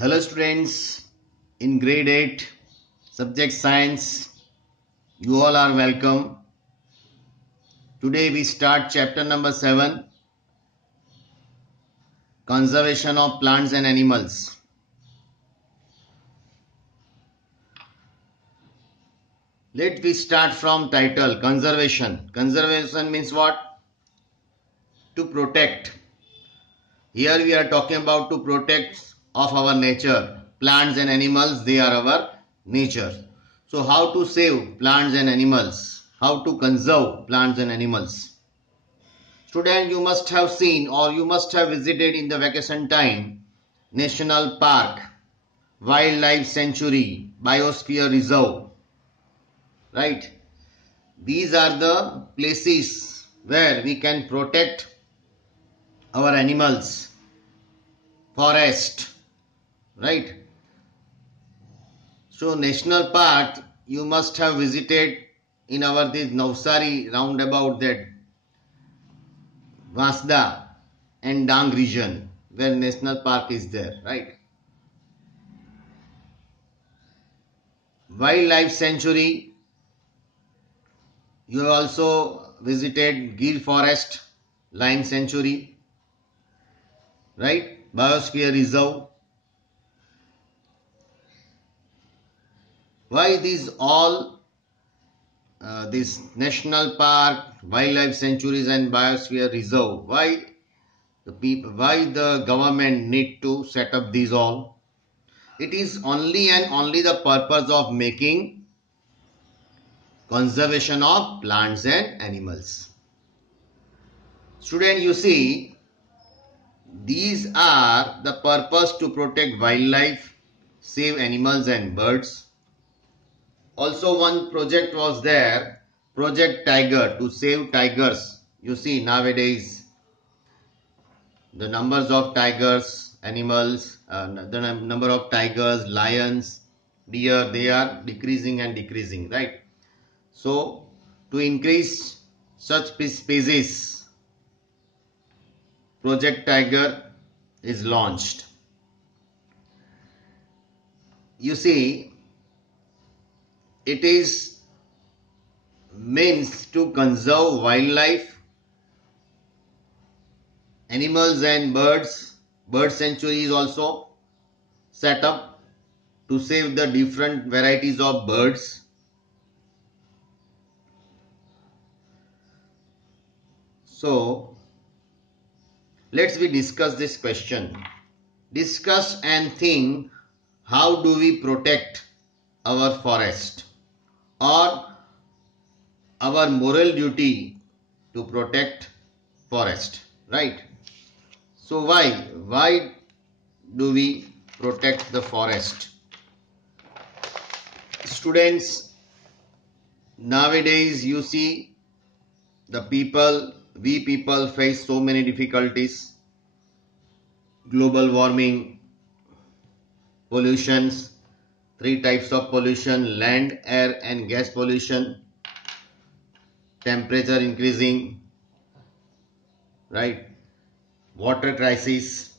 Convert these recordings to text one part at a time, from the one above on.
Hello students, in grade 8 subject science, you all are welcome. Today we start chapter number 7, conservation of plants and animals. Let we start from title, conservation. Conservation means what? To protect. Here we are talking about to protect of our nature. Plants and animals, they are our nature. So how to save plants and animals? How to conserve plants and animals? Student, you must have seen or you must have visited in the vacation time National Park, Wildlife Sanctuary, Biosphere Reserve, right? These are the places where we can protect our animals, forest, right? So National Park you must have visited in our this Navsari roundabout, that Vasda and Dang region where National Park is there, right? Wildlife Sanctuary, you have also visited Gir Forest, Lion Sanctuary, right? Biosphere Reserve. Why these all this National Park, Wildlife Sanctuaries and Biosphere Reserve? Why the people? Why the government need to set up these all? It is only and only the purpose of making conservation of plants and animals. Student, you see, these are the purpose to protect wildlife, save animals and birds. Also one project was there, Project Tiger, to save tigers. You see nowadays the numbers of tigers, animals, the number of tigers, lions, deer, they are decreasing and decreasing, right? So to increase such species, Project Tiger is launched. You see, it is means to conserve wildlife, animals and birds. Bird sanctuary is also set up to save the different varieties of birds. So let's we discuss this question. Discuss and think, how do we protect our forest, or our moral duty to protect forest, right? So why do we protect the forest? Students, nowadays you see we people face so many difficulties: global warming, pollutions, three types of pollution: land, air and gas pollution, temperature increasing, right? Water crisis,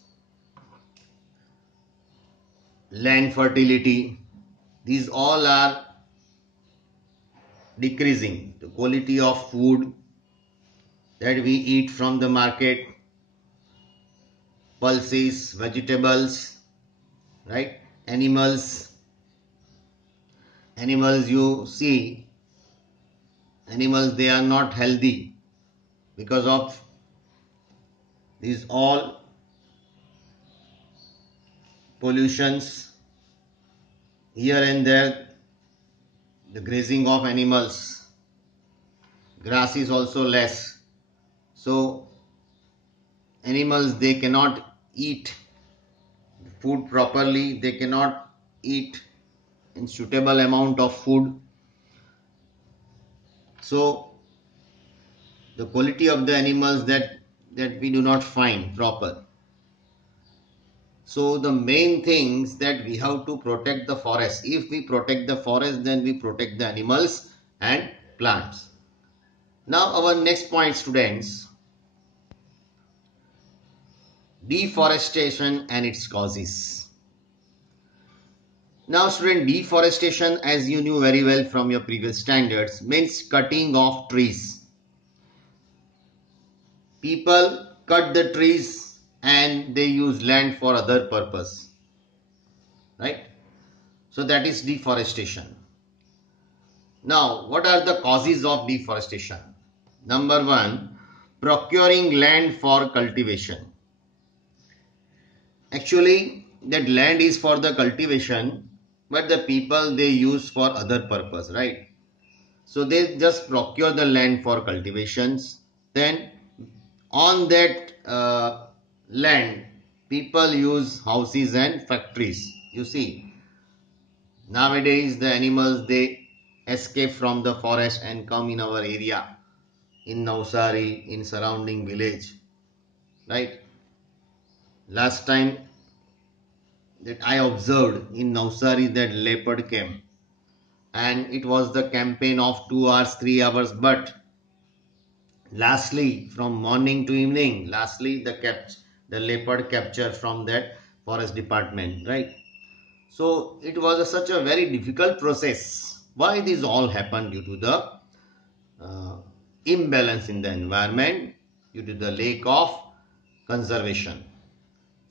land fertility, these all are decreasing. The quality of food that we eat from the market, pulses, vegetables, right? Animals, you see, animals, they are not healthy because of these all pollutions. Here and there, the grazing of animals, grass is also less, so animals, they cannot eat food properly, they cannot eat in suitable amount of food, so the quality of the animals that we do not find proper. So the main things that we have to protect the forest. If we protect the forest, then we protect the animals and plants. Now our next point, students, deforestation and its causes. Now student, deforestation, as you knew very well from your previous standards, means cutting of trees. People cut the trees and they use land for other purpose, right? So that is deforestation. Now, what are the causes of deforestation? Number one, procuring land for cultivation. Actually, that land is for the cultivation, but the people they use for other purpose, right? So they just procure the land for cultivations. Then on that land, people use houses and factories. You see, nowadays the animals they escape from the forest and come in our area, in Navsari, in surrounding village, right? Last time that I observed in Navsari, that leopard came, and it was the campaign of 2 hours, 3 hours, but lastly from morning to evening, lastly the leopard captured from that forest department, right? So it was such a very difficult process. Why this all happened? Due to the uh, imbalance in the environment, due to the lack of conservation.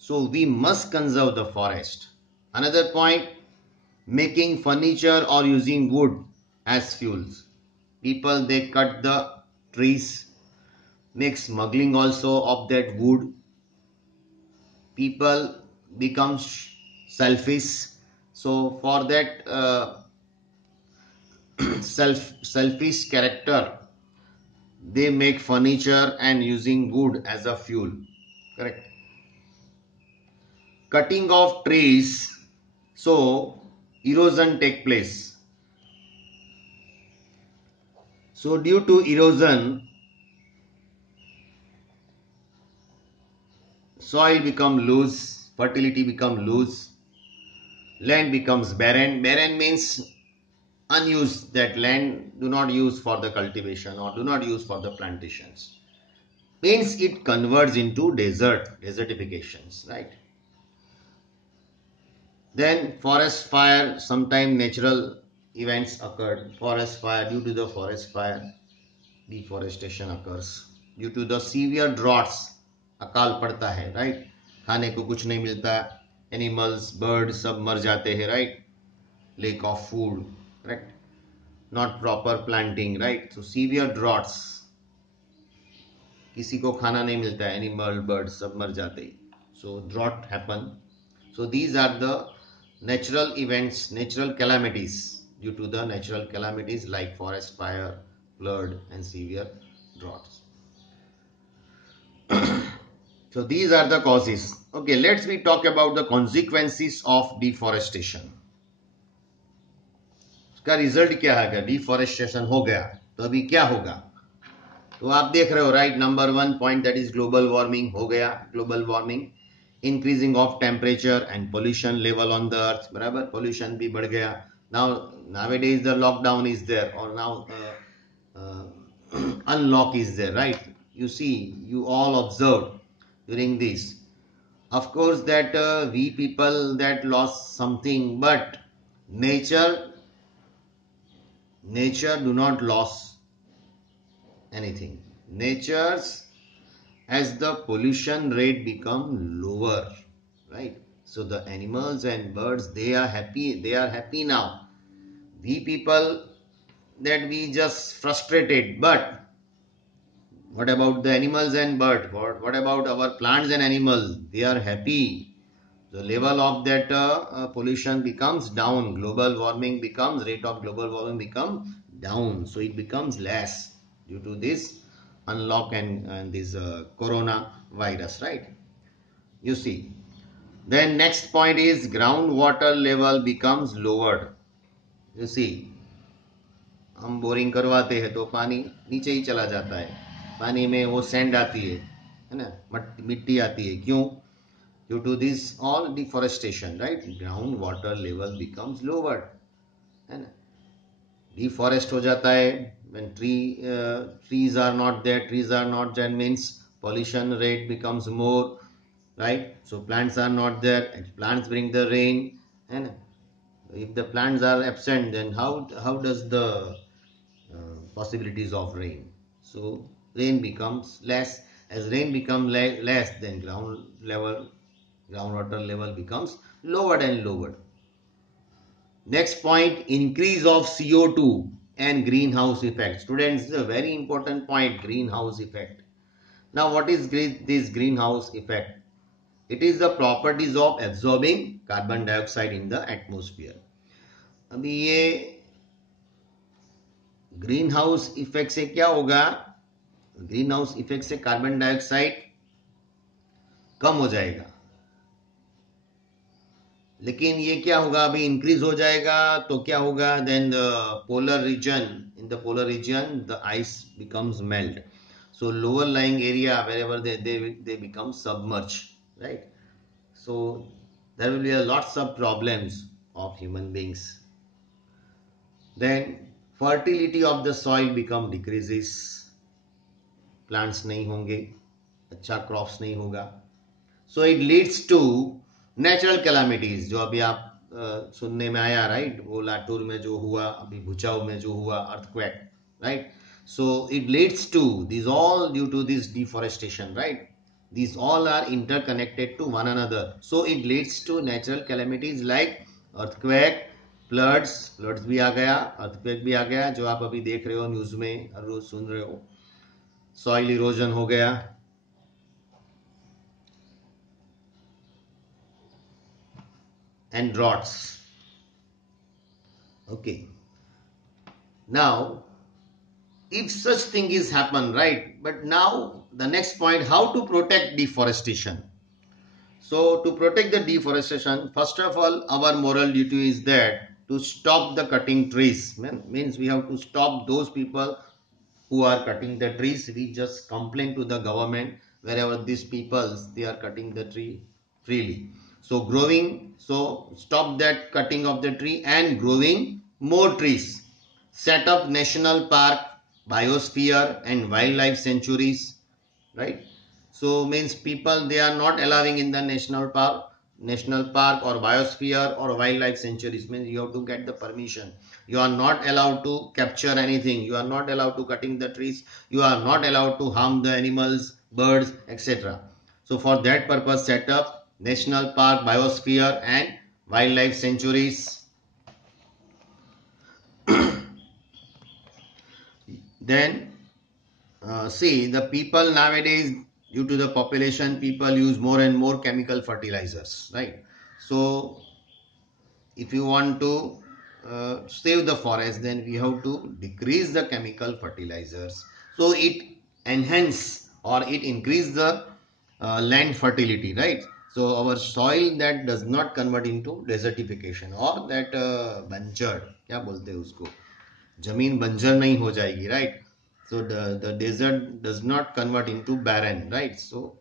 So we must conserve the forest. Another point, making furniture or using wood as fuels. People they cut the trees, make smuggling also of that wood. People become selfish. So for that selfish character, they make furniture and using wood as a fuel. Correct. Cutting of trees, so erosion take place. So due to erosion, soil become loose, fertility become loose, land becomes barren. Barren means unused, that land do not use for the cultivation or do not use for the plantations. Means it converts into desertifications, right? Then forest fire, sometime natural events occurred. Forest fire, due to the forest fire, deforestation occurs. Due to the severe droughts, अकाल पड़ता है, right? खाने को कुछ नहीं मिलता, animals, birds सब मर जाते हैं, right? Lack of food, correct? Not proper planting, right? So severe droughts, किसी को खाना नहीं मिलता है, animal, birds सब मर जाते हैं. So drought happen. So these are the natural events, natural calamities, due to the natural calamities like forest fire, flood and severe droughts. So these are the causes. Okay, let's we talk about the consequences of deforestation. इसका result क्या है? Deforestation हो गया तो अभी क्या होगा? तो आप देख रहे हो, right? Number one point, that is global warming हो गया. Global warming, increasing of temperature and pollution level on the earth, बराबर? पोल्यूशन भी बढ़ गया. Nowadays the lockdown is there, or now unlock is there, right? You see, you all observed during this, of course, that we people that lost something, but nature do not lose anything. Nature's, as the pollution rate become lower, right? So the animals and birds, they are happy now. We people, that we just frustrated, but what about the animals and birds? What about our plants and animals? They are happy. The level of that pollution becomes down. Global warming becomes, rate of global warming becomes down. So it becomes less due to this unlock and this corona virus, right? You see. Then next point is groundwater level becomes lowered. You see, हम boring करवाते हैं तो पानी नीचे ही चला जाता है. पानी में वो सैंड आती है ना, मिट्टी आती है. क्यों? Due to this all deforestation, right? Ground water level becomes lowered, है ना? Deforest हो जाता है. When trees are not there, means pollution rate becomes more, right? So plants are not there, and plants bring the rain, है ना? If the plants are absent, then how does the possibilities of rain? So rain becomes less. As rain becomes less, then groundwater level becomes lowered and lowered. Next point, increase of CO2 and greenhouse effect. Students, this is a very important point, greenhouse effect. Now what is this greenhouse effect? It is the properties of absorbing carbon dioxide in the atmosphere. अभी ये green house effect से क्या होगा? Green house effect से carbon dioxide कम हो जाएगा, लेकिन ये क्या होगा? अभी इंक्रीज हो जाएगा तो क्या होगा? Then polar region, in the polar region the ice becomes melt, so lower lying area wherever they become submerged, right? So there will be a lots of problems of human beings. Then fertility of the soil become decreases, plants नहीं होंगे, अच्छा crops नहीं होगा. So it leads to natural calamities, जो अभी आप सुनने में आया, राइट? वो लातूर में जो हुआ, अभी भुचाऊ में जो हुआ, earthquake, right? So it leads to these all due to this deforestation, right? These all are interconnected to one another. So it leads to natural calamities like earthquake, floods भी आ गया, अर्थक्वेक भी आ गया, जो आप अभी देख रहे हो न्यूज में, हर रोज सुन रहे हो. सॉइल इरोजन हो गया, and droughts. Okay, now if such thing is happen, right? But now the next point, how to protect deforestation. So to protect the deforestation, first of all, our moral duty is that to stop the cutting trees. Means we have to stop those people who are cutting the trees. We just complain to the government wherever these people they are cutting the tree freely. So stop that cutting of the tree and growing more trees. Set up national park, biosphere and wildlife sanctuaries, right? So means people they are not allowing in the national park or biosphere or wildlife sanctuaries. Means you have to get the permission. You are not allowed to capture anything. You are not allowed to cutting the trees. You are not allowed to harm the animals, birds, etc. So for that purpose, set up national park, biosphere and wildlife sanctuaries. Then see, the people nowadays, due to the population, people use more and more chemical fertilizers, right? So if you want to save the forest, then we have to decrease the chemical fertilizers, so it enhance or it increase the land fertility, right? So our soil that does not convert into desertification or that बंजर, क्या बोलते हैं उसको, जमीन बंजर नहीं हो जाएगी, right? So the desert does not convert into barren, right? So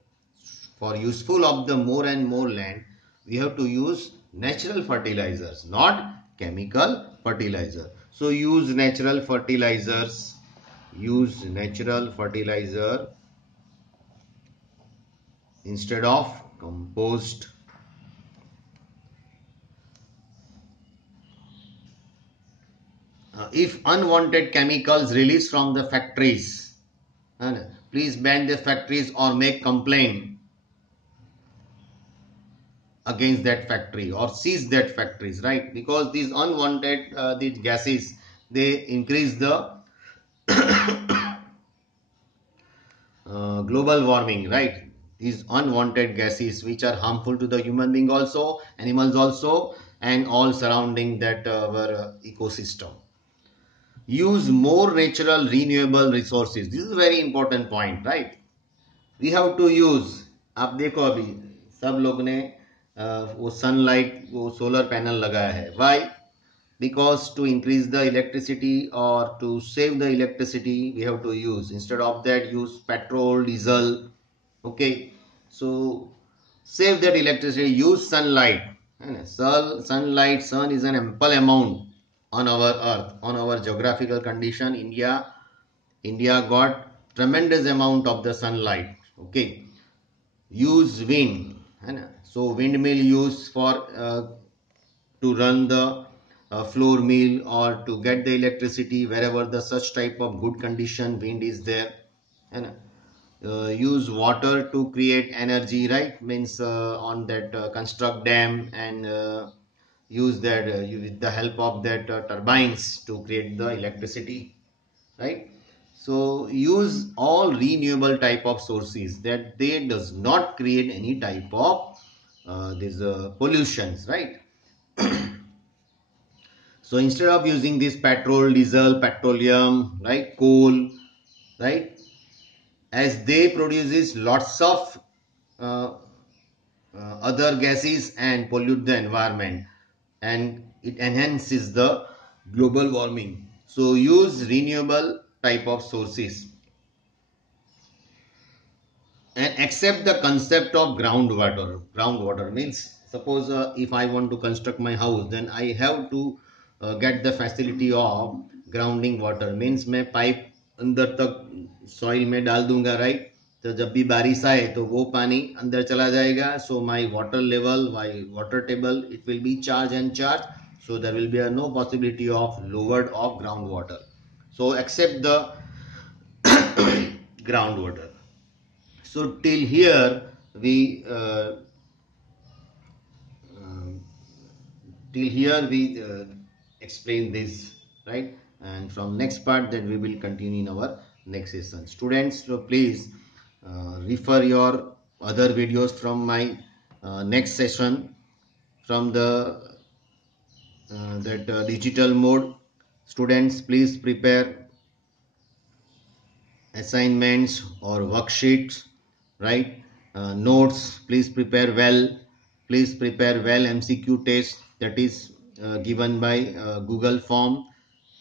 for useful of the more and more land, we have to use natural fertilizers, not chemical fertilizer. So use natural fertilizers, use natural fertilizer instead of compost. If unwanted chemicals released from the factories, please ban the factories or make complaint against that factory or seize that factories, right? Because these unwanted these gases, they increase the global warming, right? These unwanted gases which are harmful to the human being also, animals also, and all surrounding that our ecosystem. Use more natural renewable resources. This is a very important point, right? We have to use, आप देखो अभी सब लोग ने वो sunlight, वो solar panel लगाया है. Why? Because to increase the electricity or to save the electricity, we have to use, instead of that, use petrol, diesel. Okay, so save that electricity, use sunlight. Sunlight, sun is an ample amount on our earth, on our geographical condition. India got tremendous amount of the sunlight. Okay, use wind, so windmill use for to run the floor mill or to get the electricity wherever the such type of good condition wind is there. And use water to create energy, right? Means on that construct dam and use that with the help of that turbines to create the electricity, right? So use all renewable type of sources that they does not create any type of these pollutions, right? So instead of using this petrol, diesel, petroleum, right, coal, right, as they produces lots of uh, other gases and pollute the environment, and it enhances the global warming. So use renewable type of sources and accept the concept of groundwater. Groundwater means suppose if I want to construct my house, then I have to get the facility of grounding water. Means मैं pipe अंदर तक soil में डाल दूंगा, right? तो जब भी बारिश आए तो वो पानी अंदर चला जाएगा. So my water level, my water table, it will be charge and charge. So there will be a no possibility of lowered of groundwater. So accept the groundwater. So till here we um, explain this, right? And from next part then we will continue in our next session. Students, so please refer your other videos from my next session from the digital mode. Students, please prepare assignments or worksheets, right? Notes, please prepare well. Please prepare well MCQ test that is given by Google form.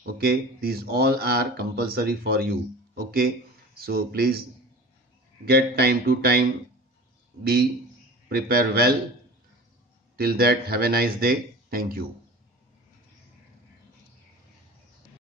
Okay, these all are compulsory for you. Okay, so please get time to time, be prepare well. Till that, have a nice day. Thank you.